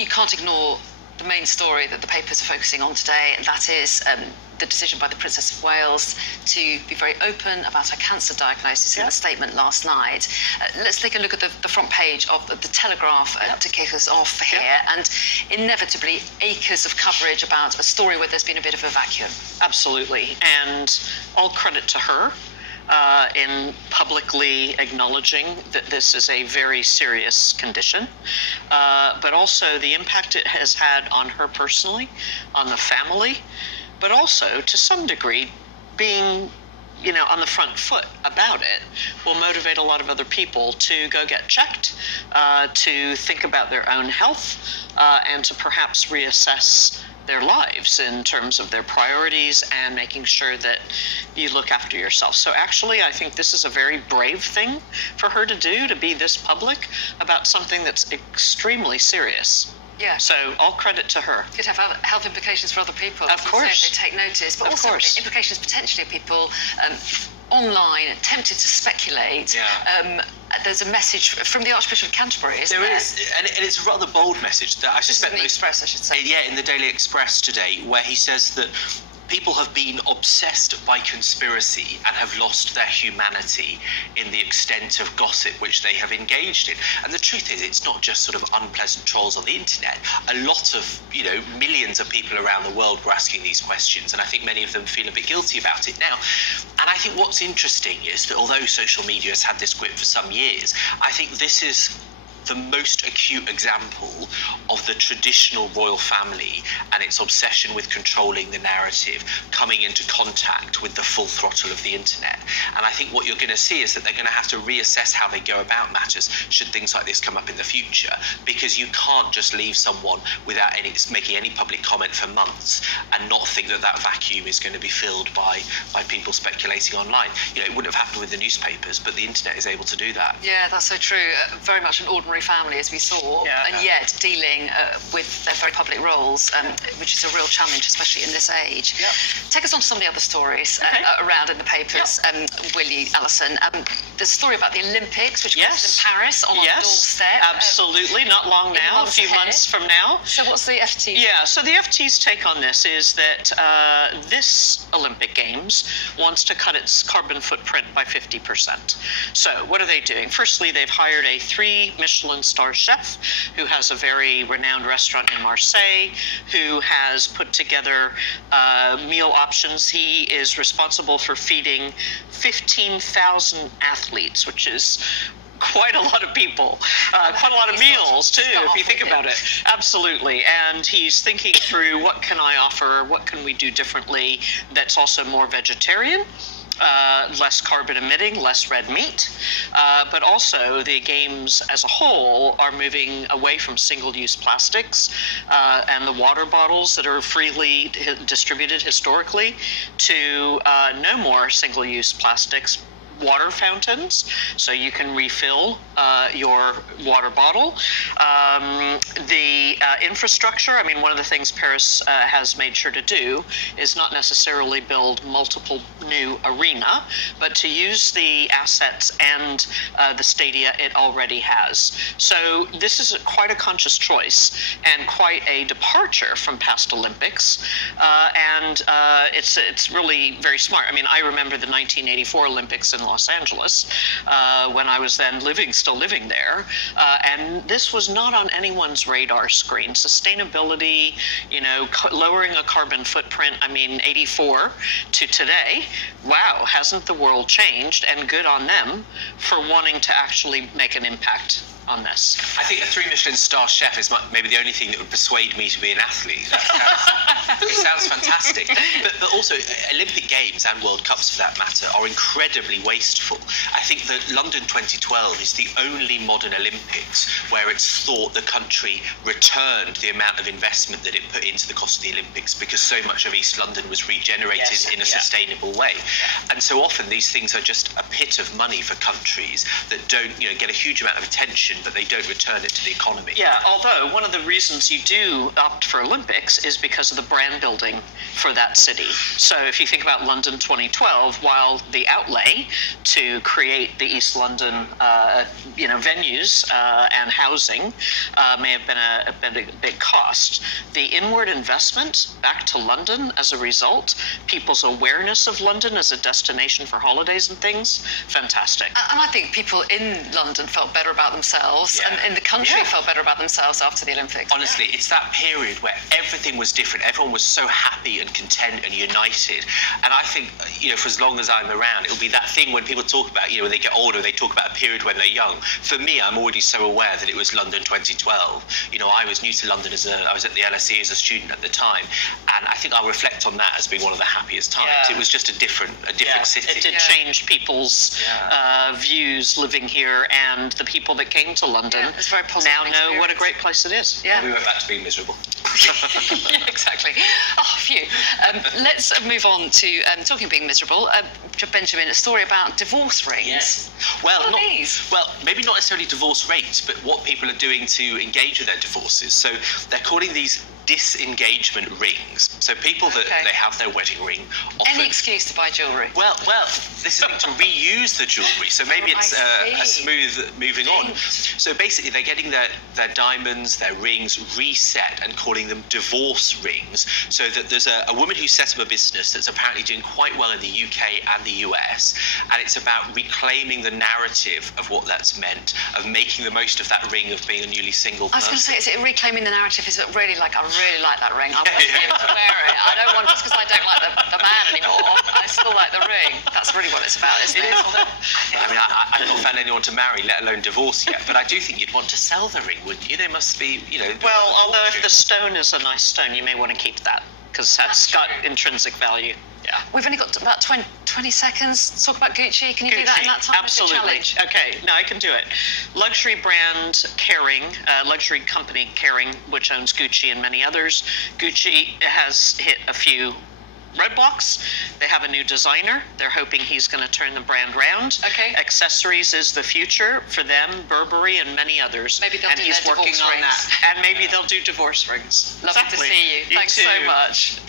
you can't ignore the main story that the papers are focusing on today, and that is the decision by the Princess of Wales to be very open about her cancer diagnosis in a statement last night. Let's take a look at the front page of the Telegraph to kick us off here, and inevitably acres of coverage about a story where there's been a bit of a vacuum. Absolutely, and all credit to her in publicly acknowledging that this is a very serious condition, but also the impact it has had on her personally, on the family, but also to some degree being on the front foot about it will motivate a lot of other people to go get checked, to think about their own health, and to perhaps reassess their lives in terms of their priorities and making sure that you look after yourself. So actually, I think this is a very brave thing for her to do, to be this public about something that's extremely serious. Yeah. So all credit to her. Could have health implications for other people. Of course. If they take notice, but also implications potentially of people online tempted to speculate. Yeah. There's a message from the Archbishop of Canterbury, isn't there? There is, and it's a rather bold message that I suspect in the Express, I should say. Yeah, in the Daily Express today, where he says that people have been obsessed by conspiracy and have lost their humanity in the extent of gossip which they have engaged in. And the truth is, it's not just sort of unpleasant trolls on the internet. A lot of, millions of people around the world were asking these questions, and I think many of them feel a bit guilty about it now. And I think what's interesting is that although social media has had this grip for some years, I think this is the most acute example of the traditional royal family and its obsession with controlling the narrative coming into contact with the full throttle of the internet. And I think what you're going to see is that they're going to have to reassess how they go about matters should things like this come up in the future, because you can't just leave someone without making any public comment for months and not think that that vacuum is going to be filled by people speculating online. It wouldn't have happened with the newspapers, but the internet is able to do that. Yeah, that's so true. Very much an ordinary family, as we saw, and yet dealing with their very public roles, which is a real challenge, especially in this age. Yep. Take us on to some of the other stories around in the papers, Willie, Alison. There's a story about the Olympics, which is in Paris on our doorstep. Absolutely, not long now, a few months from now. So what's the FT? Yeah, so the FT's take on this is that this Olympic Games wants to cut its carbon footprint by 50%. So what are they doing? Firstly, they've hired a 3 Michelin star chef who has a very renowned restaurant in Marseille, who has put together meal options. He is responsible for feeding 15,000 athletes, which is quite a lot of people, quite a lot of meals too, if you think about it. Absolutely. And he's thinking through, what can I offer? What can we do differently that's also more vegetarian? Less carbon emitting, less red meat, but also the games as a whole are moving away from single-use plastics and the water bottles that are freely distributed historically to no more single-use plastics. Water fountains, so you can refill your water bottle. The infrastructure, one of the things Paris has made sure to do is not necessarily build multiple new arena, but to use the assets and the stadia it already has. So this is quite a conscious choice and quite a departure from past Olympics, and it's really very smart. I remember the 1984 Olympics in Los Angeles when I was then still living there, and this was not on anyone's radar screen. Sustainability, lowering a carbon footprint, 84 to today, wow, hasn't the world changed? And good on them for wanting to actually make an impact on this. I think a 3 Michelin star chef is maybe the only thing that would persuade me to be an athlete. It sounds fantastic. But also, Olympic Games and World Cups, for that matter, are incredibly wasteful. I think that London 2012 is the only modern Olympics where it's thought the country returned the amount of investment that it put into the cost of the Olympics, because so much of East London was regenerated in a sustainable way. And so often these things are just a pit of money for countries that don't get a huge amount of attention that they don't return it to the economy. Yeah, although one of the reasons you do opt for Olympics is because of the brand building for that city. So if you think about London 2012, while the outlay to create the East London, venues and housing may have been a big cost, the inward investment back to London as a result, people's awareness of London as a destination for holidays and things, fantastic. And I think people in London felt better about themselves, and in the country felt better about themselves after the Olympics. Honestly, it's that period where everything was different. Everyone was so happy and content and united. And I think, for as long as I'm around, it'll be that thing when people talk about, when they get older, they talk about a period when they're young. For me, I'm already so aware that it was London 2012. I was new to London I was at the LSE as a student at the time. And I think I'll reflect on that as being one of the happiest times. Yeah. It was just a different city. It did change people's views living here, and the people that came to London it's very positive now know what a great place it is. Yeah. We went back to being miserable. Yeah, exactly. Oh, phew. Let's move on to talking of being miserable. Benjamin, a story about divorce rates. Yes. Well, these? maybe not necessarily divorce rates, but what people are doing to engage with their divorces. So they're calling these disengagement rings. So people that they have their wedding ring. Often, Any excuse to buy jewellery. Well, this is to reuse the jewellery. So maybe it's a smooth moving on. So basically, they're getting their diamonds, their rings reset and calling them divorce rings. So that there's a woman who set up a business that's apparently doing quite well in the UK and the US, and it's about reclaiming the narrative of what that's meant, of making the most of that ring of being a newly single person. I was going to say, is it reclaiming the narrative? Is it really like, I really like that ring, I want to be able to wear it. I don't want, just because I don't like the man anymore, I still like the ring. That's really what it's about, isn't it? I mean, I've not found anyone to marry, let alone divorce yet, but I do think you'd want to sell the ring, wouldn't you? They must be, Well, although if the stone is a nice stone, you may want to keep that, because that's got intrinsic value. Yeah. We've only got about 20 seconds to talk about Gucci. Can you do that in that time? Absolutely. It's a challenge. Okay, no, I can do it. Luxury brand Kering, luxury company Kering, which owns Gucci and many others. Gucci has hit a few roadblocks. They have a new designer. They're hoping he's going to turn the brand round. Okay. Accessories is the future for them, Burberry and many others. Maybe they'll and do he's their working divorce on rings. that. And maybe they'll do divorce rings. Lovely to see you. Thanks so much.